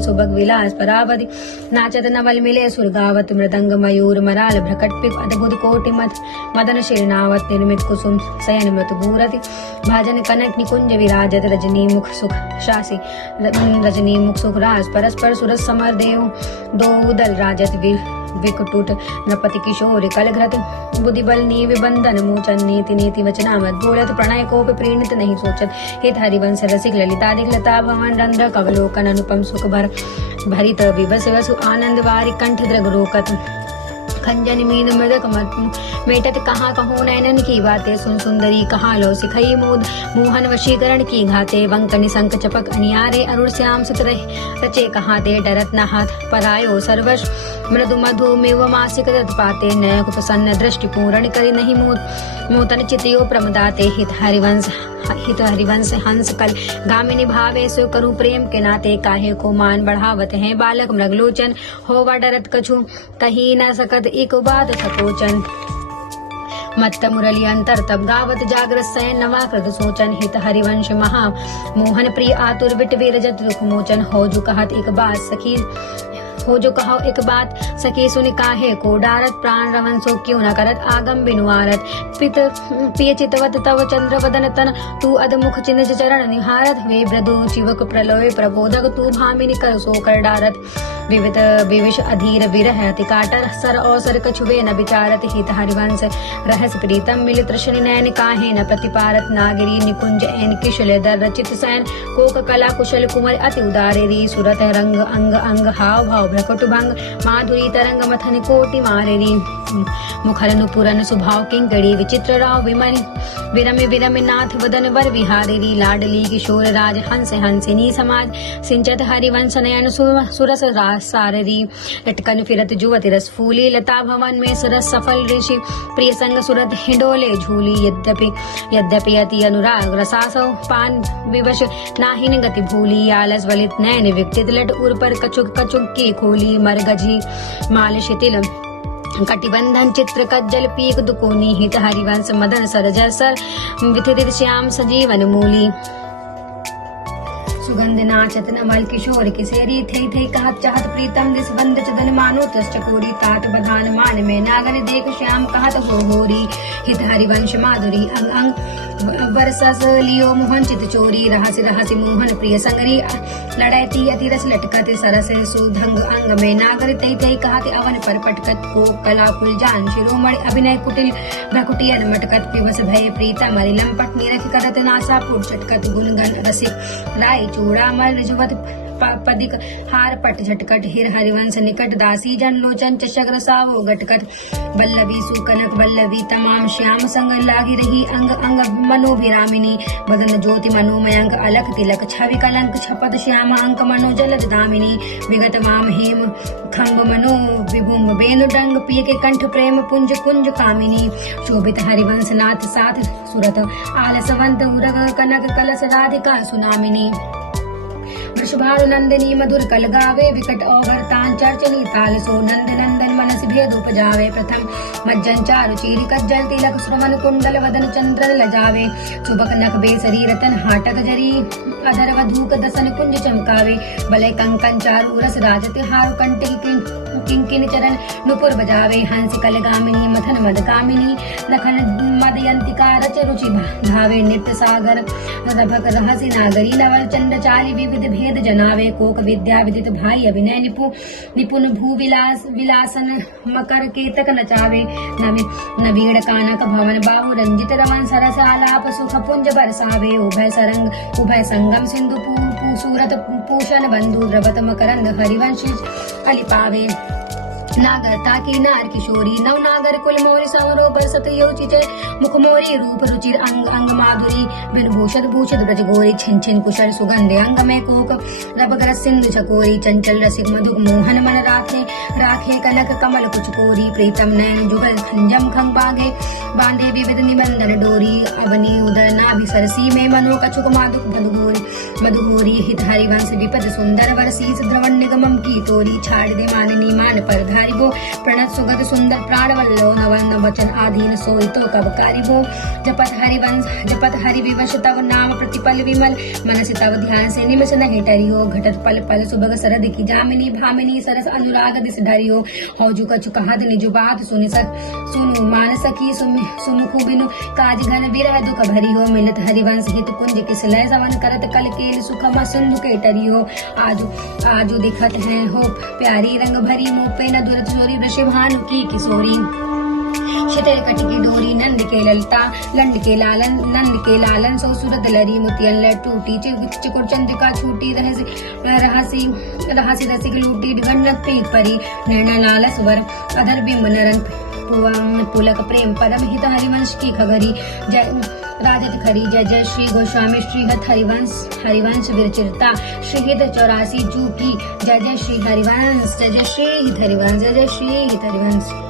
मंगल सुभग विलास परावधि नाचत नवल मिले सुरगावत मृदंग मयूर मराल भ्रकट अद्भुत कोटि मदन शिरनावत निर्मित कुसुम शयन मृत भूरति भाजन कनक निकुंज विराजत रजनी मुख सुख शासी रजनी मुख सुख राज परस्पर सुरस समर देव दो दल राजत विकटुट नृपति किशोर कलघ्रत बुद्धि बल नीव बंधन मोचन नीति नीति वचनामत बोलत प्रणय कोप प्रीणित नहीं सोचत हित हरिवंश रसिक ललितादिक लता भवन रंध्र कवलोकन अनुपम सुख भरित विवस वसु आनंद वारि कंठ द्रग रोकत खंजन मीन मृदक मेटत कहाँ कहूँ नैनन की बातें सुन सुंदरी कहाँ लो सिखई मूद मोहन वशीकरण की घाते वंक निसंक चपक अनियारे अरुण श्याम सुत रचे कहाँ ते डरत न हाथ परायो सर्वश मृदु मधु मेव मासिक दत्त पाते नय प्रसन्न दृष्टि पूर्ण करी नहीं मोतन चितियो प्रमदाते हित हरिवंश हंस कल गामिनी भावे सो करु प्रेम के नाते काहे को मान बढ़ावत हैं बालक मृगलोचन होवा डरत कछु कही न सकत एक बात सकोचन मत्त मुरली अंतर तब गावत जागृत सैन नवा कृत सोचन हित हरिवंश महा मोहन प्रिय आतुर विट विरजत दुख मोचन हो जो कहत एक बात सखी हो जो कहो एक बात सखी सुनि काहे को डारत प्राण रवन सो क्यों न करत आगम बिनुआरत पित पिय चितवत तव चंद्र वदन तन तू अधमुख चिन्ह चरण निहारत वे ब्रदु चिवक प्रलोय प्रबोधक तू भामिनी कर सो कर डारत विविध विविश अधीर विरह अति काटर सर अवसर कछुवे न विचारत हित हरिवंश रहस प्रीतम मिलित तृष्ण नैन काहे न प्रतिपारत नागिरी निकुंज एन किशल दर रचित सैन कोक कला कुशल कुमर अति उदारे री सुरत रंग अंग अंग हाव भाव भ्रकटु भंग माधुरी तरंग मथन कोटि मारे री मुखर नुपुरन सुभाव किंकड़ी विचित्र राव विमन विरम विरम नाथ वदन वर विहारे री लाडली किशोर राज हंस हंसिनी समाज सिंचत हरिवंश नयन सुरस रास साररी लटकन फिरत जुवति रस फूली लता भवन में सुरस सफल ऋषि प्रिय संग सुरत हिडोले झूली यद्यपि अति अनुराग रसासो पान विवश नाहिन गति भूली आलस वलित नैन विकचित लट उर पर कछुक कछुक की खोली मरगजी माल शिथिल कटिबंधन चित्र कज्जल पीक दुकोनी हित हरिवंश मदन सरजर सर विथित श्याम सजीवन मूली सुगंध नाचत नमल किशोर किसेरी थे कहत चाहत प्रीतम दिस बंद चदन मानो चकोरी तात बधान मान में नागन देख श्याम कहत होरी हित हरिवंश माधुरी अंग अंग बरसस लियो मोहन चित चोरी रहसी मोहन प्रिय संगरी लड़ैती अति रस लटकत सरस सुधंग अंग में नागर तई कहत अवन पर पटकत को कला कुल जान शिरोमणि अभिनय कुटिल भकुटियन मटकत पिवस भय प्रीतम हरिलम पट निरख करत नासा पुट चटकत गुणगन रसिक राय चूड़ा मल रिजवत पदिक हार पट झटकट हिर हरिवंश निकट दासी जन लोचन चषक रसावो गटकट बल्लभी सुकनक बल्लभी तमाम श्याम संग लागी रही अंग अंग मनोभिरामिनी बदन ज्योति मनोमयंक अलक तिलक छवि कलंक छपत श्याम अंक मनो जलद दामिनी विगत वाम हेम खम्ब मनो विभुम बेनु डंग पिय के कंठ प्रेम पुंज कुंज कामिनी शोभित हरिवंश नाथ साथ सुरत आलसवंत उरग कनक कलश राधिका सुनामिनी वृषभानु नंदिनी मधुर कल गावे विकट औभरतान चर्चनी ताल सो नंद नंदन मनस भेद उपजावे प्रथम मज्जन चारु चीरी कज्जल तिलक श्रवण कुंडल वदन चंद्र लजावे सुबक नख बेसरी रतन हाटक जरी अधर वधूक दसन कुंज चमकावे बलय कंकन चारु रस राजत हारु कंटिल किंकिन चरण नुपुर बजावे हंस कल गामिनी मथन मद कामिनी नखन मदयंतिका रच रुचि धावे नित्य सागर रभक रहसि नागरी नवल चंड चाली विविध भेद जनावे कोक विद्या विदित भाई अभिनय निपुण भू विलासन मकर केतक नचावे नवीण कानक भवन बाहु रंजित रमन सरस आलाप सुख पुंज बरसावे उभय संगम सिंधु सूरत पूषण बंधु द्रवत मकरंद हरिवंशी अलिपावे नागर ताकी नार किशोरी नव नागर कुल मोरी संवरो बरसत योचिते मुख मोरी रूप रुचिर अंग अंग माधुरी बिरभूषद भूषित ब्रज गोरी छिन छिन कुशल सुगंध अंग में कोक रबगर सिंधु चकोरी चंचल रसिक मधुक मोहन मन राखे कनक कमल कुछ कोरी प्रीतम नयन जुगल खंजम खंग बांधे विविध निबंधन डोरी अवनी उदर नाभि सरसी में मनो कछुक माधुक भदगोरी मधुहोरी हित हरिवंश विपद सुंदर वर शीस द्रवण निगमम की तोरी छाड़ दे माननी मान पर धारी बो प्रणत सुगत सुंदर प्राण वल्लो नवन वचन आधीन सोई तो कबकारी बो जपत हरि विवश तव नाम प्रतिपल विमल मनस तव ध्यान से निमस नहीं टरियो घटत पल पल सुभग सरद की जामिनी भामिनी सरस अनुराग दिस धरियो हौजु कछु कहत निज बात सुनु मान सकी सुमुखु बिनु काज घन विरह दुख भरी हो मिलत हरिवंश हित कुंज किस लय सवन करत कल केल सुखम सिंधु के टरियो आजु दिखत है हो प्यारी रंग भरी मुँह पे न दुरत चोरी वृषभानु की किशोरी शिथिल कटी की डोरी नंद के ललता लंड के लालन सो सूरत लरी मोतियन लट टूटी चिकुर चंद्रिका छूटी रहसी रसिक लूटी गंडक प्रीत परी निर्णय लालस वर अधर बिंब नरन पुलक प्रेम पदम हित हरिवंश की खगरी जय राजत खरी जय जय श्री गोस्वामी श्रीहत हरिवंश विरचिरता श्रीहित 84 जू की जय जय श्री हरिवंश जय जय श्री हित हरिवंश जय जय श्री हित हरिवंश।